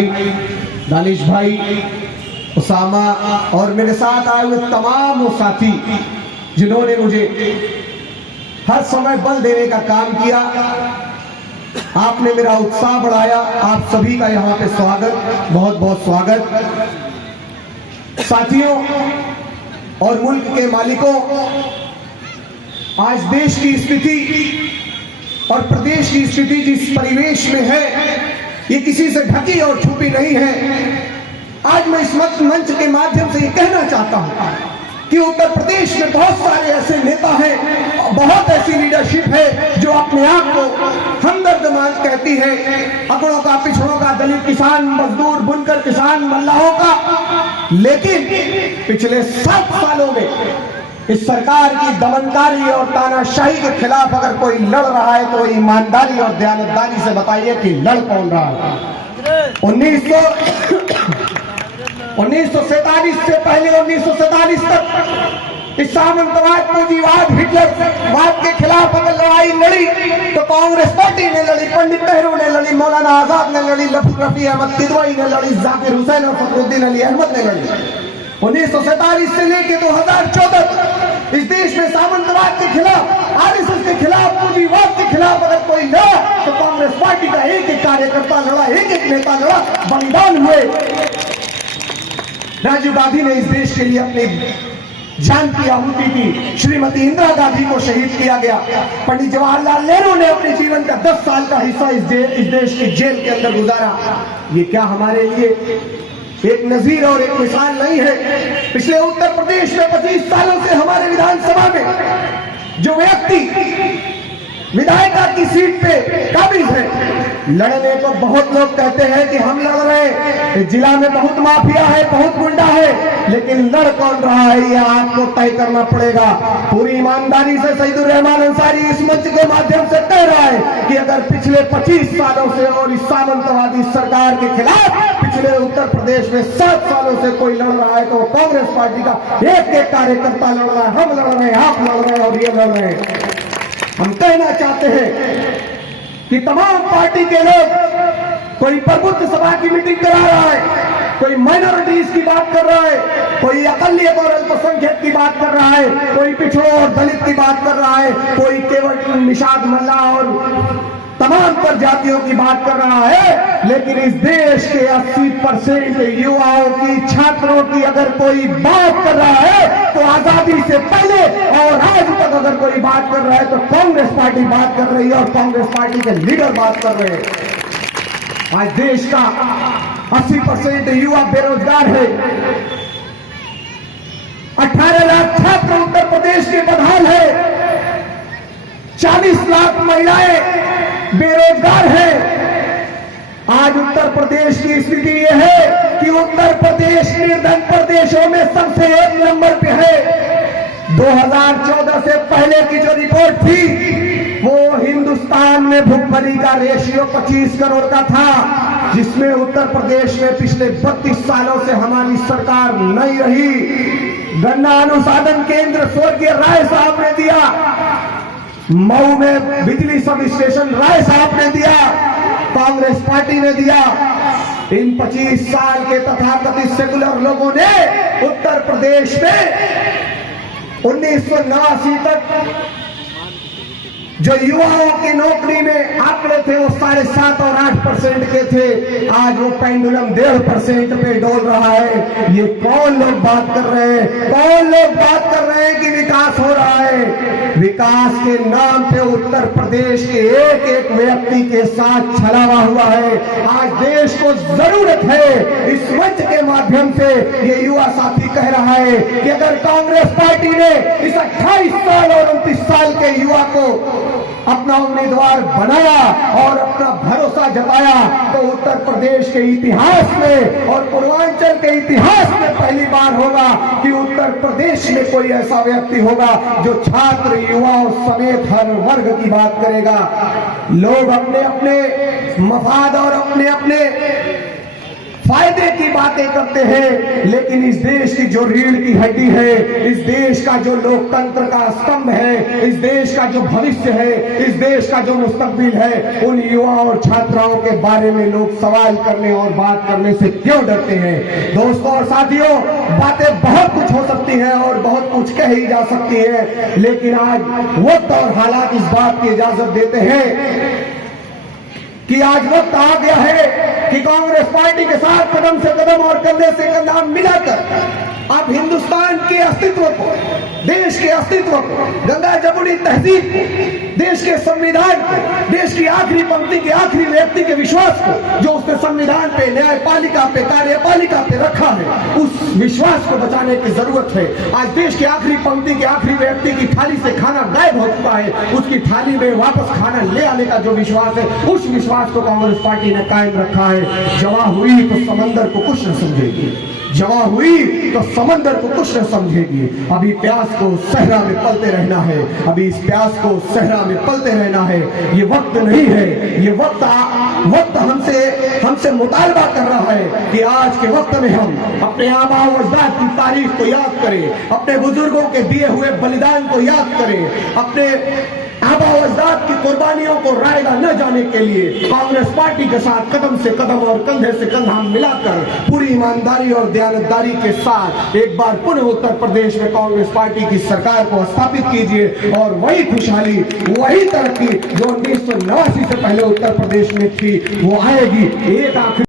दानिश भाई, उसामा और मेरे साथ आए हुए तमाम वो साथी जिन्होंने मुझे हर समय बल देने का काम किया। आपने मेरा उत्साह बढ़ाया। आप सभी का यहाँ पे स्वागत, बहुत बहुत स्वागत। साथियों और मुल्क के मालिकों, आज देश की स्थिति और प्रदेश की स्थिति जिस परिवेश में है, ये किसी से ढकी और छुपी नहीं है। आज मैं इस मंच के माध्यम से ये कहना चाहता हूं कि उत्तर प्रदेश में बहुत सारे ऐसे नेता हैं, बहुत ऐसी लीडरशिप है जो अपने आप को हमदर्द कहती है, अगड़ों का, पिछड़ों का, दलित किसान, मजदूर, बुनकर किसान, मल्लाहों का। लेकिन पिछले 7 सालों में इस सरकार की दमनकारी और तानाशाही के खिलाफ अगर कोई लड़ रहा है तो ईमानदारी और दयानतदारी से बताइए कि लड़ कौन रहा है। 1947 से पहले 1947 तक इस सामंतवाद, पूंजीवाद, हिटलरवाद के खिलाफ अगर लड़ाई लड़ी तो कांग्रेस पार्टी ने लड़ी, पंडित नेहरू ने लड़ी, मौलाना आजाद ने लड़ी, रफी अहमद किदवई ने लड़ी, जाकिर हुसैन और फखरुद्दीन अली अहमद ने लड़ी। 1947 से लेकर 2014 तक इस देश में सामंतवाद के खिलाफ, आरएसएस के खिलाफ, पूंजीवाद के खिलाफ अगर कोई लड़ा तो कांग्रेस पार्टी का एक एक कार्यकर्ता लड़ा, एक एक नेता लड़ा, बलिदान हुए। राजीव गांधी ने इस देश के लिए अपनी जान की आहुति दी, श्रीमती इंदिरा गांधी को शहीद किया गया, पंडित जवाहरलाल नेहरू ने अपने जीवन का 10 साल का हिस्सा इस देश की जेल के अंदर गुजारा। ये क्या हमारे लिए एक नजीर और एक मिसाल नहीं है? पिछले उत्तर प्रदेश में 25 सालों से हमारे विधानसभा में जो व्यक्ति विधायिका की सीट पे काबिज है, लड़ने को बहुत लोग कहते हैं कि हम लड़ रहे हैं, जिला में बहुत माफिया है, बहुत गुंडा है, लेकिन लड़ कौन रहा है ये आपको तय करना पड़ेगा। पूरी ईमानदारी से सईदुर रहमान अंसारी इस मंच के माध्यम से कह रहा है कि अगर पिछले 25 सालों से और इस सामंतवादी सरकार के खिलाफ पिछले उत्तर प्रदेश में 7 सालों से कोई लड़ रहा है तो कांग्रेस पार्टी का एक एक कार्यकर्ता लड़ रहा है, हम लड़ रहे हैं, आप लड़ रहे हैं और ये लड़ रहे हैं। हम कहना चाहते हैं कि तमाम पार्टी के लोग, कोई प्रबुद्ध सभा की मीटिंग करा रहा है, कोई माइनॉरिटीज की बात कर रहा है, कोई अकलियत और अल्पसंख्यक की बात कर रहा है, कोई पिछड़ों और दलित की बात कर रहा है, कोई केवल निषाद मल्ला और तमाम प्रजातियों की बात कर रहा है। लेकिन इस देश के 80% युवाओं की, छात्रों की अगर कोई बात कर रहा है तो आजादी से पहले और आज तक अगर कोई बात कर रहा है तो कांग्रेस पार्टी बात कर रही है और कांग्रेस पार्टी के लीडर बात कर रहे हैं। आज देश का 80% युवा बेरोजगार है, 18 लाख छात्र उत्तर प्रदेश के बदहाल है, 40 लाख महिलाएं बेरोजगार है। आज उत्तर प्रदेश की स्थिति यह है कि उत्तर प्रदेश निर्धन प्रदेशों में सबसे 1 नंबर पे है। 2014 से पहले की जो रिपोर्ट थी वो हिंदुस्तान में भुखमरी का रेशियो 25 करोड़ का था, जिसमें उत्तर प्रदेश में पिछले 32 सालों से हमारी सरकार नहीं रही। गन्ना अनुसाधन केंद्र स्वर्गीय राय साहब ने दिया, मऊ में बिजली सब स्टेशन राय साहब ने दिया, कांग्रेस पार्टी ने दिया। इन 25 साल के तथाकथित सेकुलर लोगों ने उत्तर प्रदेश में 1989 तक जो युवाओं की नौकरी में आंकड़े थे वो 7.5 और 8% के थे, आज वो पेंडुलम 1.5% पे डोल रहा है। ये कौन लोग बात कर रहे हैं? कौन लोग बात कर रहे हैं कि विकास हो रहा है? विकास के नाम पे उत्तर प्रदेश के एक एक व्यक्ति के साथ छलावा हुआ है। आज देश को जरूरत है, इस मंच के माध्यम से ये युवा साथी कह रहा है कि अगर कांग्रेस पार्टी ने इस 28 साल और 29 साल के युवा को अपना उम्मीदवार बनाया और अपना भरोसा जताया तो उत्तर प्रदेश के इतिहास में और पूर्वांचल के इतिहास में पहली बार होगा कि उत्तर प्रदेश में कोई ऐसा व्यक्ति होगा जो छात्र, युवाओं समेत हर वर्ग की बात करेगा। लोग अपने अपने मफाद और अपने अपने फायदे की बात बातें करते हैं, लेकिन इस देश की जो रीढ़ की हड्डी है, इस देश का जो लोकतंत्र का स्तंभ है, इस देश का जो भविष्य है, इस देश का जो मुस्तकबिल है, उन युवाओं और छात्राओं के बारे में लोग सवाल करने और बात करने से क्यों डरते हैं। दोस्तों और साथियों, बातें बहुत कुछ हो सकती हैं और बहुत कुछ कही जा सकती है, लेकिन आज वक्त और हालात इस बात की इजाजत देते हैं कि आज वक्त आ गया है कि कांग्रेस पार्टी के साथ कदम से कदम और कंधे से कंधा मिलाकर आप हिंदुस्तान के अस्तित्व को, देश के अस्तित्व को, गंगा जमुनी तहजीब को, देश के संविधान को, देश की आखिरी पंक्ति के आखिरी व्यक्ति के विश्वास को जो उसने संविधान पे, न्यायपालिका पे, कार्यपालिका पे रखा है, उस विश्वास को बचाने की जरूरत है। आज देश की आखिरी पंक्ति के आखिरी व्यक्ति की थाली से खाना गायब हो चुका है, उसकी थाली में वापस खाना ले आने का जो विश्वास है, उस विश्वास को कांग्रेस पार्टी ने कायम रखा है। जवा हुई तो समंदर को कुछ न समझेगी, जवा हुई तो समंदर को कुछ न समझेगी। अभी प्यास को सहरा में पलते रहना है, अभी इस प्यास को सहरा में पलते रहना है। ये वक्त नहीं है, ये वक्त हमसे मुतालबा कर रहा है कि आज के वक्त में हम अपने आबा और अजदाद की तारीख को याद करें, अपने बुजुर्गों के दिए हुए बलिदान को याद करें, अपने आबा और अजदाद की कुर्बानियों को रायगा न जाने के लिए कांग्रेस पार्टी के साथ कदम से कदम और कंधे से कंधा मिलाकर पूरी ईमानदारी और दयानतदारी के साथ एक बार पुनः उत्तर प्रदेश में कांग्रेस पार्टी की सरकार को स्थापित कीजिए और वही खुशहाली, वही तरक्की जो 1989 से पहले उत्तर प्रदेश में थी, वो आएगी। एक आखिरी